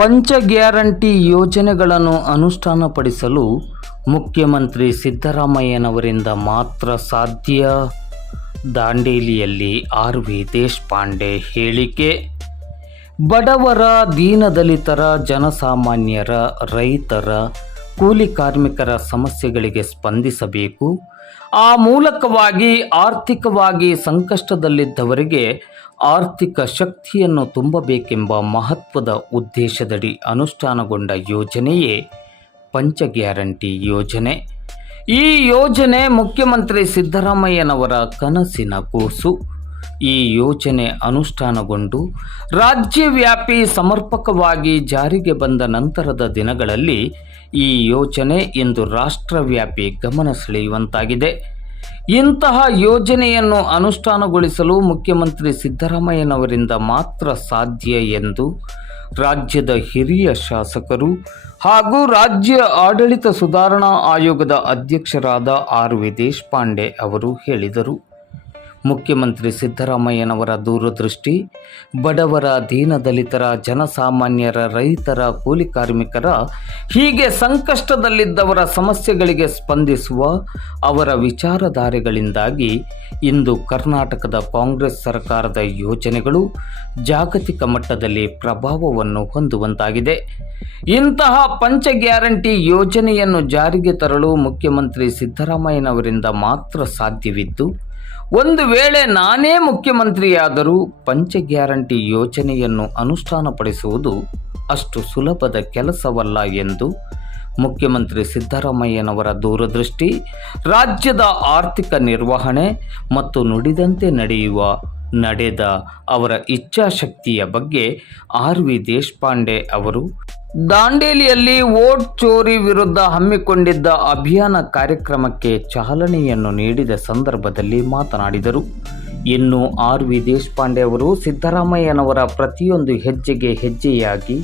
ಪಂಚ ಗ್ಯಾರಂಟಿ ಯೋಜನೆಗಳನ್ನು ಅನುಷ್ಠಾನಪಡಿಸಲು ಮುಖ್ಯಮಂತ್ರಿ ಸಿದ್ದರಾಮಯ್ಯನವರಿಂದ ಮಾತ್ರ ಸಾಧ್ಯ. ದಾಂಡೇಲಿಯಲ್ಲಿ ಆರ್.ವಿ. ದೇಶಪಾಂಡೆ ಹೇಳಿಕೆ. ಬಡವರ, ದೀನದಲಿತರ, ಜನಸಾಮಾನ್ಯರ, ರೈತರ, ಕೂಲಿ ಕಾರ್ಮಿಕರ ಸಮಸ್ಯೆಗಳಿಗೆ ಸ್ಪಂದಿಸಬೇಕು. ಆ ಮೂಲಕವಾಗಿ ಆರ್ಥಿಕವಾಗಿ ಸಂಕಷ್ಟದಲ್ಲಿದ್ದವರಿಗೆ ಆರ್ಥಿಕ ಶಕ್ತಿಯನ್ನು ತುಂಬಬೇಕೆಂಬ ಮಹತ್ವದ ಉದ್ದೇಶದಡಿ ಅನುಷ್ಠಾನಗೊಂಡ ಯೋಜನೆಯೇ ಪಂಚ ಗ್ಯಾರಂಟಿ ಯೋಜನೆ. ಈ ಯೋಜನೆ ಮುಖ್ಯಮಂತ್ರಿ ಸಿದ್ದರಾಮಯ್ಯನವರ ಕನಸಿನ ಕೂಸು. ಈ ಯೋಜನೆ ಅನುಷ್ಠಾನಗೊಂಡು ರಾಜ್ಯವ್ಯಾಪಿ ಸಮರ್ಪಕವಾಗಿ ಜಾರಿಗೆ ಬಂದ ನಂತರದ ದಿನಗಳಲ್ಲಿ ಈ ಯೋಜನೆ ಇಂದು ರಾಷ್ಟ್ರವ್ಯಾಪಿ ಗಮನ ಸೆಳೆಯುವಂತಾಗಿದೆ. ಇಂತಹ ಯೋಜನೆಯನ್ನು ಅನುಷ್ಠಾನಗೊಳಿಸಲು ಮುಖ್ಯಮಂತ್ರಿ ಸಿದ್ದರಾಮಯ್ಯನವರಿಂದ ಮಾತ್ರ ಸಾಧ್ಯ ಎಂದು ರಾಜ್ಯದ ಹಿರಿಯ ಶಾಸಕರು ಹಾಗೂ ರಾಜ್ಯ ಆಡಳಿತ ಸುಧಾರಣಾ ಆಯೋಗದ ಅಧ್ಯಕ್ಷರಾದ ಆರ್.ವಿ. ದೇಶಪಾಂಡೆ ಅವರು ಹೇಳಿದರು. ಮುಖ್ಯಮಂತ್ರಿ ಸಿದ್ದರಾಮಯ್ಯನವರ ದೂರದೃಷ್ಟಿ ಬಡವರ, ದೀನದಲಿತರ, ಜನಸಾಮಾನ್ಯರ, ರೈತರ, ಕೂಲಿ ಕಾರ್ಮಿಕರ ಹೀಗೆ ಸಂಕಷ್ಟದಲ್ಲಿದ್ದವರ ಸಮಸ್ಯೆಗಳಿಗೆ ಸ್ಪಂದಿಸುವ ಅವರ ವಿಚಾರಧಾರೆಗಳಿಂದಾಗಿ ಇಂದು ಕರ್ನಾಟಕದ ಕಾಂಗ್ರೆಸ್ ಸರ್ಕಾರದ ಯೋಜನೆಗಳು ಜಾಗತಿಕ ಮಟ್ಟದಲ್ಲಿ ಪ್ರಭಾವವನ್ನು ಹೊಂದುವಂತಾಗಿದೆ. ಇಂತಹ ಪಂಚ ಗ್ಯಾರಂಟಿ ಯೋಜನೆಯನ್ನು ಜಾರಿಗೆ ತರಲು ಮುಖ್ಯಮಂತ್ರಿ ಸಿದ್ದರಾಮಯ್ಯನವರಿಂದ ಮಾತ್ರ ಸಾಧ್ಯವಿದ್ದು, ಒಂದು ವೇಳೆ ನಾನೇ ಮುಖ್ಯಮಂತ್ರಿಯಾದರೂ ಪಂಚ ಗ್ಯಾರಂಟಿ ಯೋಜನೆಯನ್ನು ಅನುಷ್ಠಾನಪಡಿಸುವುದು ಅಷ್ಟು ಸುಲಭದ ಕೆಲಸವಲ್ಲ ಎಂದು ಮುಖ್ಯಮಂತ್ರಿ ಸಿದ್ದರಾಮಯ್ಯನವರ ದೂರದೃಷ್ಟಿ, ರಾಜ್ಯದ ಆರ್ಥಿಕ ನಿರ್ವಹಣೆ ಮತ್ತು ನುಡಿದಂತೆ ನಡೆದ ಅವರ ಇಚ್ಛಾಶಕ್ತಿಯ ಬಗ್ಗೆ ಆರ್.ವಿ. ದೇಶಪಾಂಡೆ ಅವರು ದಾಂಡೇಲಿಯಲ್ಲಿ ವೋಟ್ ಚೋರಿ ವಿರುದ್ಧ ಹಮ್ಮಿಕೊಂಡಿದ್ದ ಅಭಿಯಾನ ಕಾರ್ಯಕ್ರಮಕ್ಕೆ ಚಾಲನೆಯನ್ನು ನೀಡಿದ ಸಂದರ್ಭದಲ್ಲಿ ಮಾತನಾಡಿದರು. ಇನ್ನು ಆರ್.ವಿ. ದೇಶಪಾಂಡೆ ಅವರು ಸಿದ್ದರಾಮಯ್ಯನವರ ಪ್ರತಿಯೊಂದು ಹೆಜ್ಜೆಗೆ ಹೆಜ್ಜೆಯಾಗಿ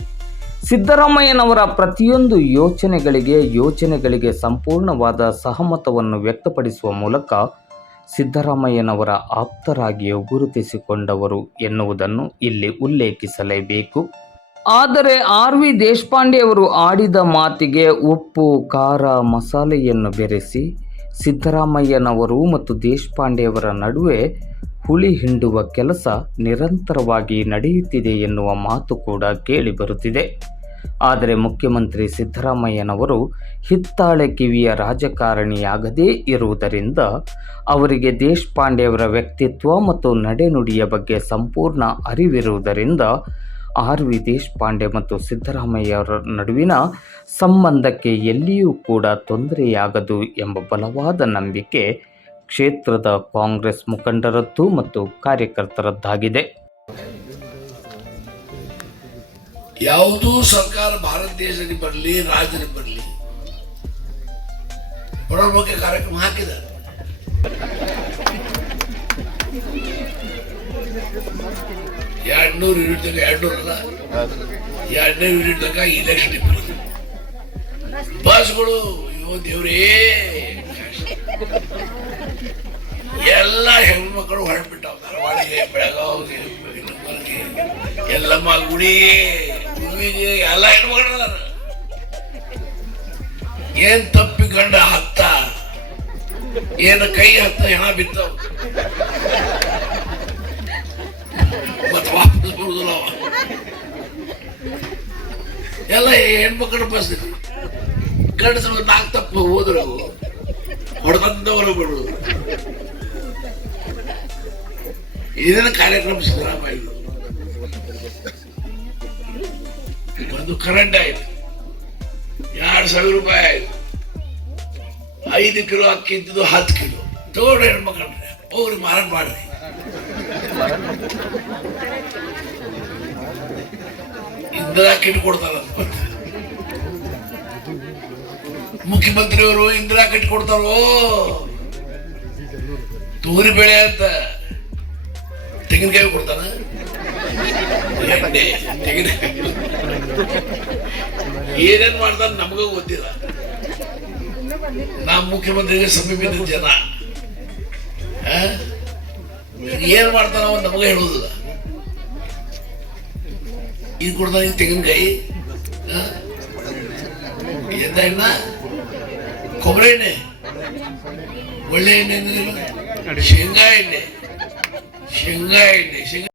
ಸಿದ್ದರಾಮಯ್ಯನವರ ಪ್ರತಿಯೊಂದು ಯೋಜನೆಗಳಿಗೆ ಸಂಪೂರ್ಣವಾದ ಸಹಮತವನ್ನು ವ್ಯಕ್ತಪಡಿಸುವ ಮೂಲಕ ಸಿದ್ದರಾಮಯ್ಯನವರ ಆಪ್ತರಾಗಿಯೂ ಗುರುತಿಸಿಕೊಂಡವರು ಎನ್ನುವುದನ್ನು ಇಲ್ಲಿ ಉಲ್ಲೇಖಿಸಲೇಬೇಕು. ಆದರೆ ಆರ್.ವಿ. ದೇಶಪಾಂಡೆ ಅವರು ಆಡಿದ ಮಾತಿಗೆ ಉಪ್ಪು, ಖಾರ, ಮಸಾಲೆಯನ್ನು ಬೆರೆಸಿ ಸಿದ್ದರಾಮಯ್ಯನವರು ಮತ್ತು ದೇಶಪಾಂಡೆಯವರ ನಡುವೆ ಹುಳಿ ಹಿಂಡುವ ಕೆಲಸ ನಿರಂತರವಾಗಿ ನಡೆಯುತ್ತಿದೆ ಎನ್ನುವ ಮಾತು ಕೂಡ ಕೇಳಿಬರುತ್ತಿದೆ. ಆದರೆ ಮುಖ್ಯಮಂತ್ರಿ ಸಿದ್ದರಾಮಯ್ಯನವರು ಹಿತ್ತಾಳೆ ಕಿವಿಯ ರಾಜಕಾರಣಿಯಾಗದೇ ಇರುವುದರಿಂದ ಅವರಿಗೆ ದೇಶಪಾಂಡೆಯವರ ವ್ಯಕ್ತಿತ್ವ ಮತ್ತು ನಡೆನುಡಿಯ ಬಗ್ಗೆ ಸಂಪೂರ್ಣ ಅರಿವಿರುವುದರಿಂದ ಆರ್.ವಿ. ದೇಶಪಾಂಡೆ ಮತ್ತು ಸಿದ್ದರಾಮಯ್ಯವರ ನಡುವಿನ ಸಂಬಂಧಕ್ಕೆ ಎಲ್ಲಿಯೂ ಕೂಡ ತೊಂದರೆಯಾಗದು ಎಂಬ ಬಲವಾದ ನಂಬಿಕೆ ಕ್ಷೇತ್ರದ ಕಾಂಗ್ರೆಸ್ ಮುಖಂಡರದ್ದು ಮತ್ತು ಕಾರ್ಯಕರ್ತರದ್ದಾಗಿದೆ. ಯಾವುದೂ ಸರ್ಕಾರ ಭಾರತ ದೇಶದಲ್ಲಿ ಬರಲಿ, ರಾಜ್ಯದಲ್ಲಿ ಬರಲಿ, ಬಡವರ ಬಗ್ಗೆ ಕಾರ್ಯಕ್ರಮ ಹಾಕಿದ್ದಾರೆ. $200 ಯೂನಿಟ್ ತನಕ, 200 ಯೂನಿಟ್ ತನಕ ಇಲೆಕ್ಷನ್ ಇತ್ತು. ಬಸ್ಗಳು ದೇವ್ರೇ, ಎಲ್ಲ ಹೆಣ್ಮಕ್ಳು ಹೊರಬಿಟ್ಟಾವ. ಧಾರವಾಡಿಗೆ, ಬೆಳಗಾವಿಗೆ, ಎಲ್ಲಮ್ಮ ಗುಡಿಗೆ, ಗುರುವಿಗೆ ಎಲ್ಲ ಹೆಣ್ಮಕ್ಳು ಏನ್ ತಪ್ಪಿಕೊಂಡ ಹತ್ತ, ಏನ ಕೈ ಹತ್ತ ಹೆಣ ಬಿತ್ತವ, ಮತ್ತೆ ವಾಪಸ್ ಬರುದಿಲ್ಲ. ಎಲ್ಲ ಹೆಣ್ಮಕ್ಳು ಬಸ್ ಗಂಡಸರು 4 ತಪ್ಪು ಹೋದ್ರು ಹೊಡೆದಂದವರು ಬಿಡುವುದು. ಇದನ್ನ ಕಾರ್ಯಕ್ರಮ ಸಿದ್ದರಾಮಯ್ಯ ಒಂದು ಕರೆಂಟ್ ಆಯ್ತು, $2,000 ಆಯ್ತು. 5 ಕಿಲೋ ಅಕ್ಕಿ ಇದ್ದು 10 ಕಿಲೋ ತಗೊಂಡ್ರೆ ಹೆಣ್ಮಕ್ಳ್ರೆ ಅವ್ರಿಗೆ ಮಾರಾಟ ಮಾಡ್ರಿ. ಇಂದಿರಾ ಕಿಟ್ ಕೊಡ್ತಾರ ಮುಖ್ಯಮಂತ್ರಿಯವರು. ಇಂದಿರಾ ಕಿಟ್ ಕೊಡ್ತಾರೋ, ತೂರಿ ಬೆಳೆ ಅಂತ ತೆಂಗಿನಕಾಯಿ ಕೊಡ್ತಾರ, ಏನೇನ್ ಮಾಡ್ತಾರ ನಮಗೂ ಗೊತ್ತಿಲ್ಲ. ನಾವು ಮುಖ್ಯಮಂತ್ರಿಗೆ ಸಮೀಪಿತ ಜನ ಏನ್ ಮಾಡ್ತಾನ ನಮಗೆ ಹೇಳುದಿಲ್ಲ. ಇದು ಕೊಡ್ತಾನೆ ತೆಂಗಿನಕಾಯಿ, ಎಂತ ಎಣ್ಣೆ? ಕೊಬ್ಬರಿ ಎಣ್ಣೆ, ಒಳ್ಳೆ ಎಣ್ಣೆ ಅಂದ್ರೆ ಶೇಂಗಾ ಎಣ್ಣೆ.